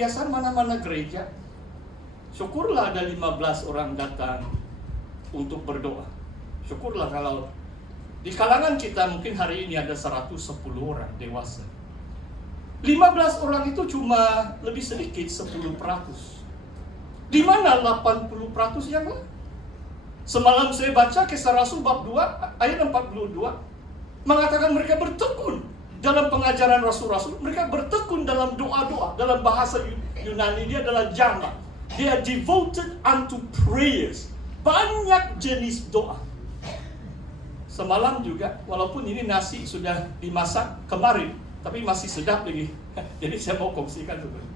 Biasa mana-mana gereja, syukurlah ada 15 orang datang untuk berdoa. Syukurlah kalau di kalangan kita mungkin hari ini ada 110 orang dewasa. 15 orang itu cuma lebih sedikit 10%. Di mana 80% yang lain? Semalam saya baca Kisah Rasul bab 2 ayat 42 mengatakan mereka bertekun dalam pengajaran rasul-rasul, mereka bertekun dalam doa-doa. Dalam bahasa Yunani dia adalah jama. They are devoted unto prayers. Banyak jenis doa. Semalam juga, walaupun ini nasi sudah dimasak kemarin, tapi masih sedap lagi. Jadi saya mau kongsikan, saudara.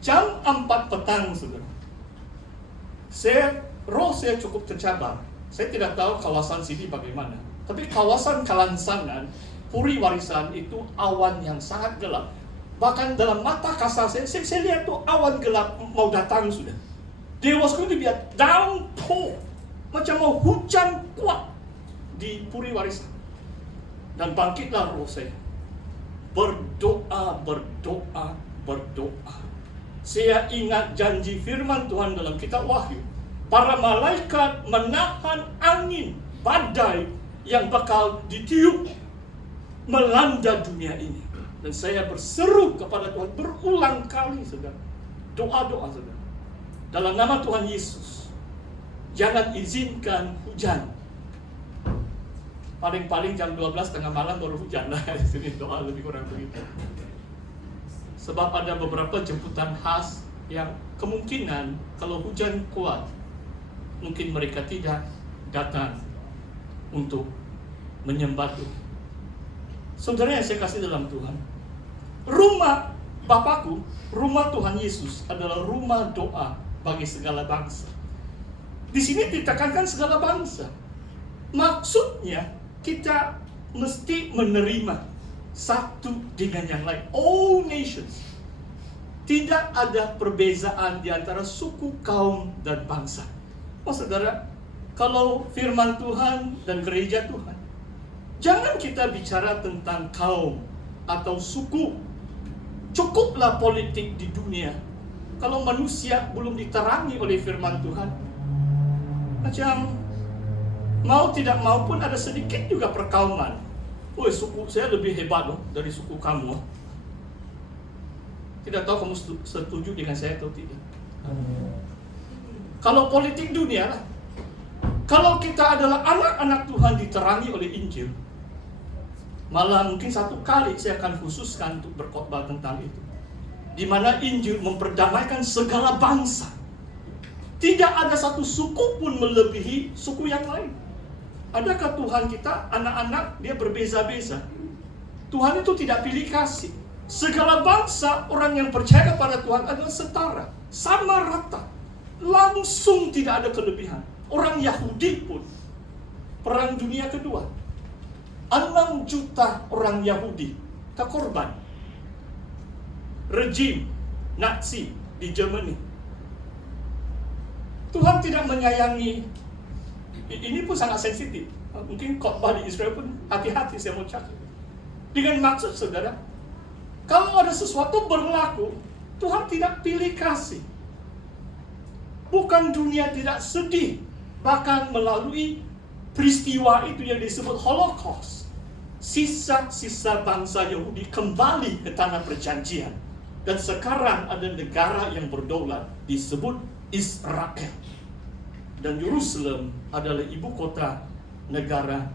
Jam 4 petang, saudara. Saya cukup tercabar. Saya tidak tahu kawasan sini bagaimana. Tapi kawasan Kalansangan, Puri Warisan itu awan yang sangat gelap. Bahkan dalam mata kasar saya lihat tuh awan gelap mau datang sudah. There was going to be a downpour. Macam mau hujan kuat di Puri Warisan. Dan bangkitlah roh saya. Berdoa. Saya ingat janji firman Tuhan dalam kitab Wahyu. Para malaikat menahan angin, badai yang bakal ditiup melanda dunia ini. Dan saya berseru kepada Tuhan berulang kali, saudara. Doa-doa, saudara. Dalam nama Tuhan Yesus, jangan izinkan hujan. Paling-paling jam 12 tengah malam baru hujan lah. Jadi doa lebih kurang begitu. Sebab ada beberapa jemputan khas yang kemungkinan kalau hujan kuat, mungkin mereka tidak datang untuk menyembah Tuhan. Saudara yang saya kasih dalam Tuhan, rumah Bapakku, rumah Tuhan Yesus adalah rumah doa bagi segala bangsa. Di sini ditekankan segala bangsa. Maksudnya kita mesti menerima satu dengan yang lain. All nations. Tidak ada perbezaan di antara suku, kaum, dan bangsa. Oh saudara, kalau firman Tuhan dan gereja Tuhan, jangan kita bicara tentang kaum atau suku. Cukuplah politik di dunia. Kalau manusia belum diterangi oleh firman Tuhan, macam mau tidak mau pun ada sedikit juga perkauman. Oh, suku saya lebih hebat loh dari suku kamu. Tidak tahu kamu setuju dengan saya atau tidak. Kalau politik dunia lah. Kalau kita adalah anak-anak Tuhan diterangi oleh Injil, malah mungkin satu kali saya akan khususkan untuk berkhotbah tentang itu. Di mana Injil memperdamaikan segala bangsa. Tidak ada satu suku pun melebihi suku yang lain. Adakah Tuhan kita, anak-anak, dia berbeza-beza? Tuhan itu tidak pilih kasih. Segala bangsa, orang yang percaya kepada Tuhan adalah setara, sama rata. Langsung tidak ada kelebihan. Orang Yahudi pun, Perang Dunia Kedua, 6 juta orang Yahudi terkorban. Rejim Nazi di Germany. Tuhan tidak menyayangi. Ini pun sangat sensitif. Mungkin khotbah di Israel pun hati-hati saya mau cakap. Dengan maksud saudara, kalau ada sesuatu berlaku, Tuhan tidak pilih kasih. Bukan dunia tidak sedih, bahkan melalui peristiwa itu yang disebut Holocaust. Sisa-sisa bangsa Yahudi kembali ke tanah perjanjian. Dan sekarang ada negara yang berdaulat disebut Israel. Dan Yerusalem adalah ibu kota negara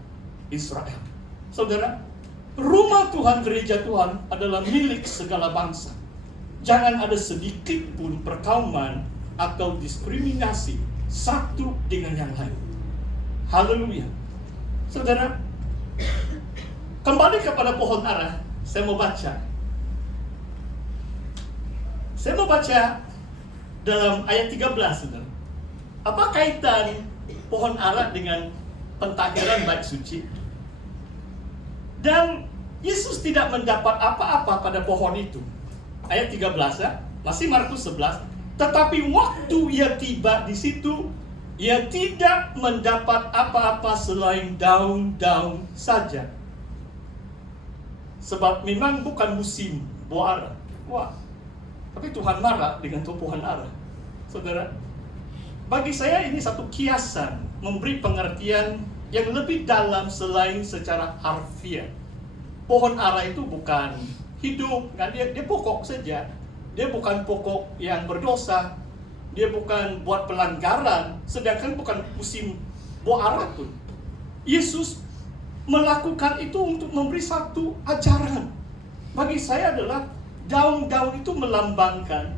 Israel. Saudara, rumah Tuhan, gereja Tuhan adalah milik segala bangsa. Jangan ada sedikit pun perkauman atau diskriminasi satu dengan yang lain. Haleluya. Saudara, kembali kepada pohon ara, saya mau baca. Saya mau baca dalam ayat 13, saudara. Apa kaitan pohon ara dengan pentahiran bait suci? Dan Yesus tidak mendapat apa-apa pada pohon itu. Ayat 13 ya, masih Markus 11. Tetapi waktu ia tiba di situ, ia tidak mendapat apa-apa selain daun-daun saja. Sebab memang bukan musim buah ara. Wah, Tapi Tuhan marah dengan tumbuhan ara. Saudara, bagi saya ini satu kiasan memberi pengertian yang lebih dalam selain secara harfiah. Pohon ara itu bukan hidup, kan? Dia pokok saja. Dia bukan pokok yang berdosa. Dia bukan buat pelanggaran, sedangkan bukan musim buah ara pun. Yesus melakukan itu untuk memberi satu ajaran. Bagi saya adalah daun-daun itu melambangkan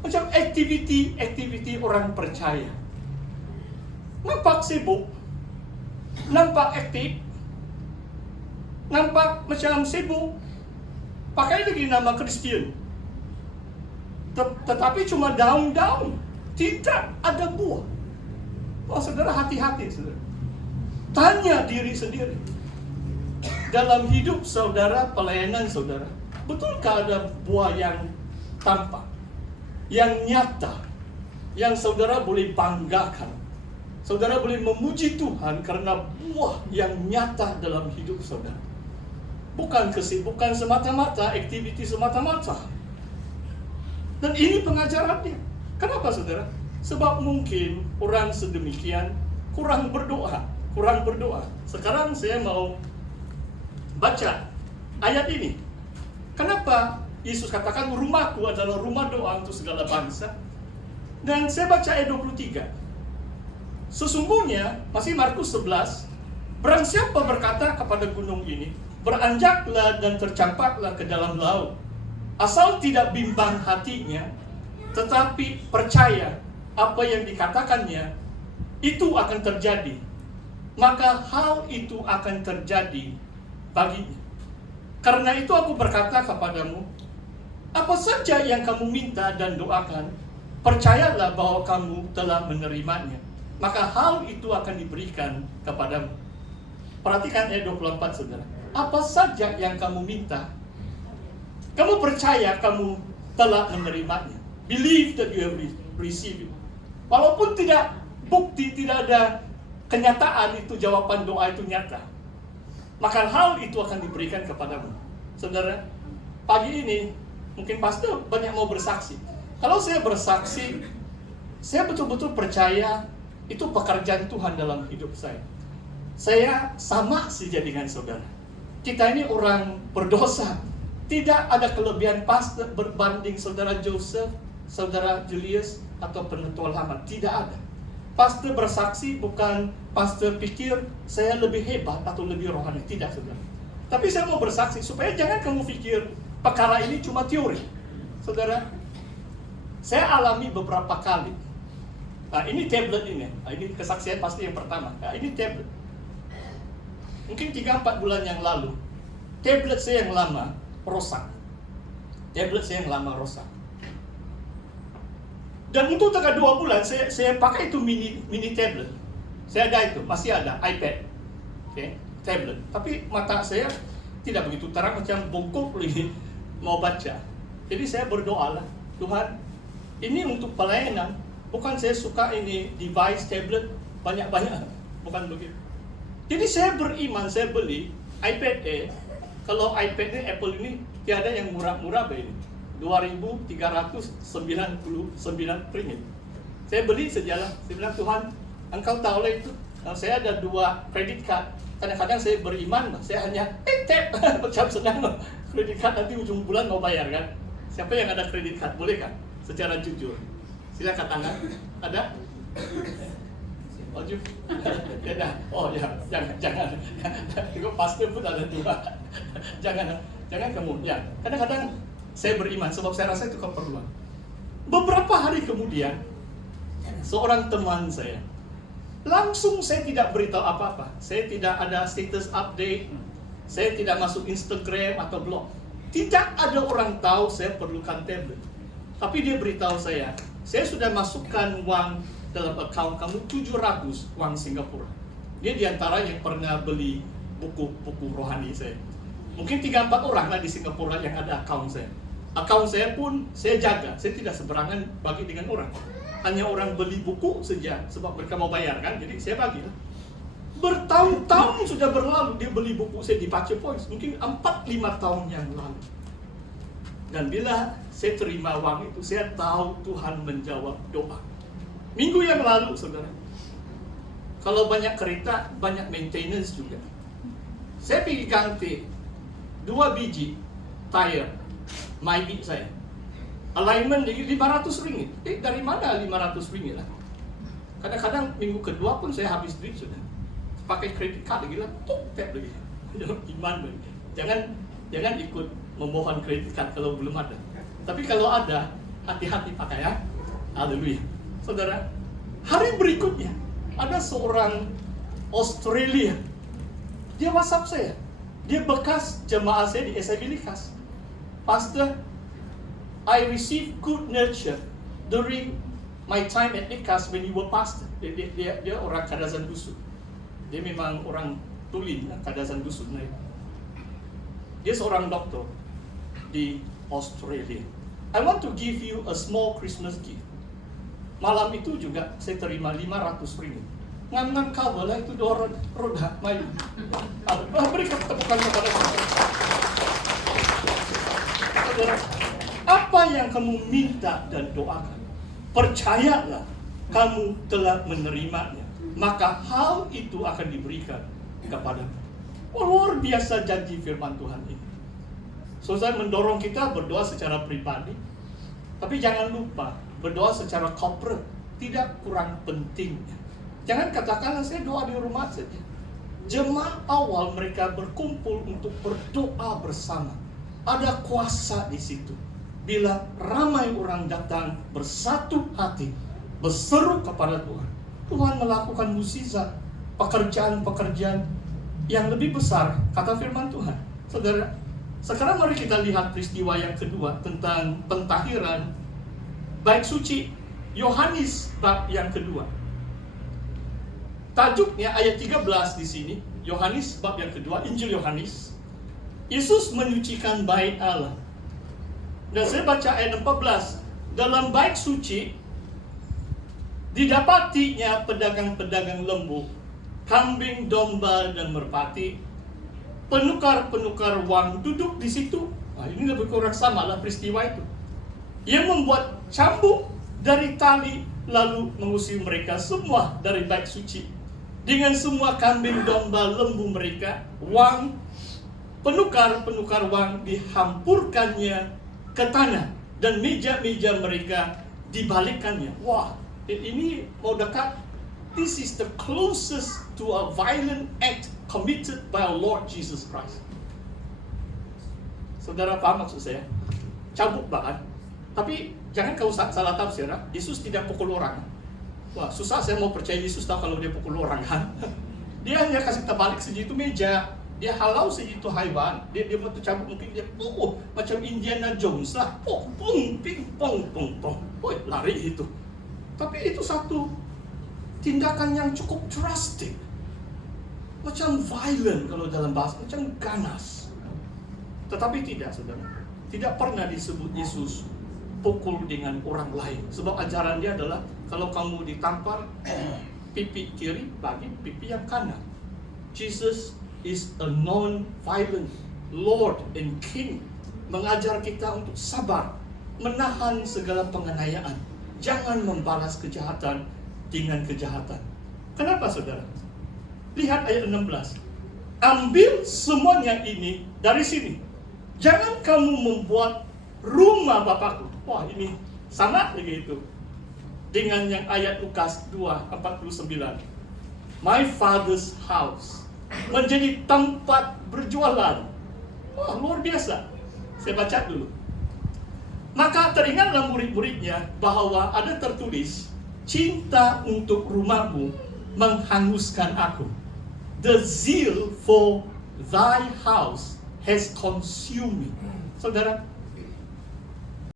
macam aktiviti orang percaya. Nampak sibuk, nampak aktif, nampak macam sibuk, pakai lagi nama Kristen. Tetapi cuma daun-daun, tidak ada buah. Oh, saudara, hati-hati, saudara. Tanya diri sendiri. Dalam hidup saudara, pelayanan saudara, betulkah ada buah yang tampak, yang nyata, yang saudara boleh banggakan? Saudara boleh memuji Tuhan karena buah yang nyata dalam hidup saudara. Bukan kesibukan semata-mata, aktiviti semata-mata. Dan ini pengajarannya. Kenapa saudara? Sebab mungkin orang sedemikian kurang berdoa. Sekarang saya mau baca ayat ini. Kenapa Yesus katakan rumahku adalah rumah doa untuk segala bangsa? Dan saya baca ayat 23. Sesungguhnya, masih Markus 11, barang siapa berkata kepada gunung ini, beranjaklah dan tercampaklah ke dalam laut, asal tidak bimbang hatinya, tetapi percaya apa yang dikatakannya, itu akan terjadi. Maka hal itu akan terjadi baginya. Karena itu aku berkata kepadamu, apa saja yang kamu minta dan doakan, percayalah bahwa kamu telah menerimanya. Maka hal itu akan diberikan kepadamu. Perhatikan ayat 24 saudara. Apa saja yang kamu minta, kamu percaya kamu telah menerimanya. Believe that you have received it. Walaupun tidak bukti, tidak ada kenyataan itu jawaban doa itu nyata, maka hal itu akan diberikan kepadamu. Saudara, pagi ini mungkin pastor banyak mau bersaksi. Kalau saya bersaksi, saya betul-betul percaya itu pekerjaan Tuhan dalam hidup saya. Saya sama saja dengan saudara. Kita ini orang berdosa. Tidak ada kelebihan pastor berbanding saudara Joseph, saudara Julius, atau penutua lama. Tidak ada. Pastor bersaksi bukan pastor pikir saya lebih hebat atau lebih rohani. Tidak, saudara. Tapi saya mau bersaksi supaya jangan kamu pikir perkara ini cuma teori. Saudara, saya alami beberapa kali. Nah, ini tablet ini. Nah, ini kesaksian pasti yang pertama. Nah, ini tablet. Mungkin 3-4 bulan yang lalu, tablet saya yang lama rosak. Dan untuk tengah 2 bulan, saya pakai itu mini tablet. Saya ada itu, masih ada iPad. Okay, tablet. Tapi mata saya tidak begitu terang, macam bongkok lagi mau baca. Jadi saya berdoa lah, Tuhan, ini untuk pelayanan. Bukan saya suka ini device tablet banyak-banyak, bukan begitu. Jadi saya beriman, saya beli iPad Air. Kalau iPad ini Apple ini tiada yang murah-murah begini, 2.399 ringgit. Saya beli sejalan, saya bilang Tuhan, Engkau tahu lah itu. Saya ada 2 kredit card. Kadang-kadang saya beriman, saya hanya tap macam senang. Kredit card nanti ujung bulan mau bayar kan. Siapa yang ada kredit card, boleh kan? Secara jujur. Silakan tangan. Ada? Oh, tidak. Oh ya, jangan. Tengok pastor pun ada 2. Jangan kamu. Ya, kadang-kadang saya beriman sebab saya rasa itu keperluan. Beberapa hari kemudian, seorang teman saya, langsung saya tidak beritahu apa-apa. Saya tidak ada status update. Saya tidak masuk Instagram atau blog. Tidak ada orang tahu saya perlukan tablet. Tapi dia beritahu saya sudah masukkan uang dalam account kamu 700 uang Singapura. Dia diantara yang pernah beli buku-buku rohani saya. Mungkin 3-4 orang lah di Singapura yang ada account saya. Account saya pun saya jaga. Saya tidak seberangan bagi dengan orang. Hanya orang beli buku saja sebab mereka mau bayar kan. Jadi saya bagi lah. Bertahun-tahun sudah berlalu dia beli buku saya di Pace Points. Mungkin 4-5 tahun yang lalu. Dan bila saya terima uang itu, saya tahu Tuhan menjawab doa. Minggu yang lalu, saudara, kalau banyak kereta, banyak maintenance juga. Saya pergi ganti 2 biji tire Myvi saya. Alignment di 500 ringgit. Dari mana 500 ringgit lah? Kadang-kadang minggu kedua pun saya habis duit sudah. Pakai kredit card lagi lah, tap lagi. Iman lagi. Jangan ikut memohon kredit card kalau belum ada. Tapi kalau ada, hati-hati pakai ya. Haleluya. Saudara, hari berikutnya ada seorang Australia. Dia WhatsApp saya. Dia bekas jemaah saya di SIB Likas. Pastor, I received good nurture during my time at Likas when you were pastor. Dia orang Kadazan Dusun. Dia memang orang Tulin, Kadazan Dusun. Dia seorang doktor di Australia. I want to give you a small Christmas gift. Malam itu juga saya terima 500 ringgit. Ngan kabel lah itu 2 roda mayu. Berikan tepukan kepada saudara. Apa yang kamu minta dan doakan, percayalah kamu telah menerimanya, maka hal itu akan diberikan kepadamu. Luar biasa janji firman Tuhan ini. Saya mendorong kita berdoa secara pribadi, tapi jangan lupa berdoa secara corporate, tidak kurang pentingnya. Jangan katakanlah saya doa di rumah saja. Jemaah awal mereka berkumpul untuk berdoa bersama. Ada kuasa di situ. Bila ramai orang datang bersatu hati, berseru kepada Tuhan, Tuhan melakukan mukjizat, pekerjaan-pekerjaan yang lebih besar, kata firman Tuhan. Saudara, sekarang mari kita lihat peristiwa yang kedua tentang pentahiran bait suci Yohanes bab yang kedua. Tajuknya ayat 13 di sini, Yohanes bab yang kedua, Injil Yohanes. Yesus menyucikan bait Allah. Dan saya baca ayat 14, dalam bait suci didapatinya pedagang-pedagang lembu, kambing, domba, dan merpati. Penukar-penukar wang duduk di situ. Ini lebih kurang sama lah peristiwa itu. Ia membuat cambuk dari tali, lalu mengusir mereka semua dari bait suci. Dengan semua kambing, domba, lembu mereka, wang, penukar-penukar wang dihampurkannya ke tanah, dan meja-meja mereka dibalikkannya. Wah, ini mau dekat. This is the closest to a violent act committed by our Lord Jesus Christ. Saudara paham maksud saya? Cabut bahkan. Tapi jangan kau salah tafsir. Yesus tidak pukul orang. Wah, susah saya mau percaya Yesus tahu kalau dia pukul orang kan. Dia hanya kasih terbalik segitu meja. Dia halau segitu haiwan. Dia mau cabut mungkin dia macam Indiana Jones lah. Pung, ping, pong, pong, pong. Lari itu. Tapi itu satu tindakan yang cukup drastic. Macam violent kalau dalam bahasa, macam ganas. Tetapi tidak, saudara. Tidak pernah disebut Yesus pukul dengan orang lain. Sebab ajaran dia adalah kalau kamu ditampar pipi kiri, bagi pipi yang kanan. Jesus is a non-violent Lord and King. Mengajar kita untuk sabar, menahan segala penganiayaan. Jangan membalas kejahatan dengan kejahatan. Kenapa, saudara? Lihat ayat 16. Ambil semuanya ini dari sini. Jangan kamu membuat rumah Bapakku. Wah, ini sama lagi itu dengan yang ayat Lukas 2:49. My Father's house menjadi tempat berjualan. Wah, luar biasa. Saya baca dulu. Maka teringatlah murid-muridnya bahwa ada tertulis, cinta untuk rumahmu menghanguskan aku. The zeal for thy house has consumed me. Saudara,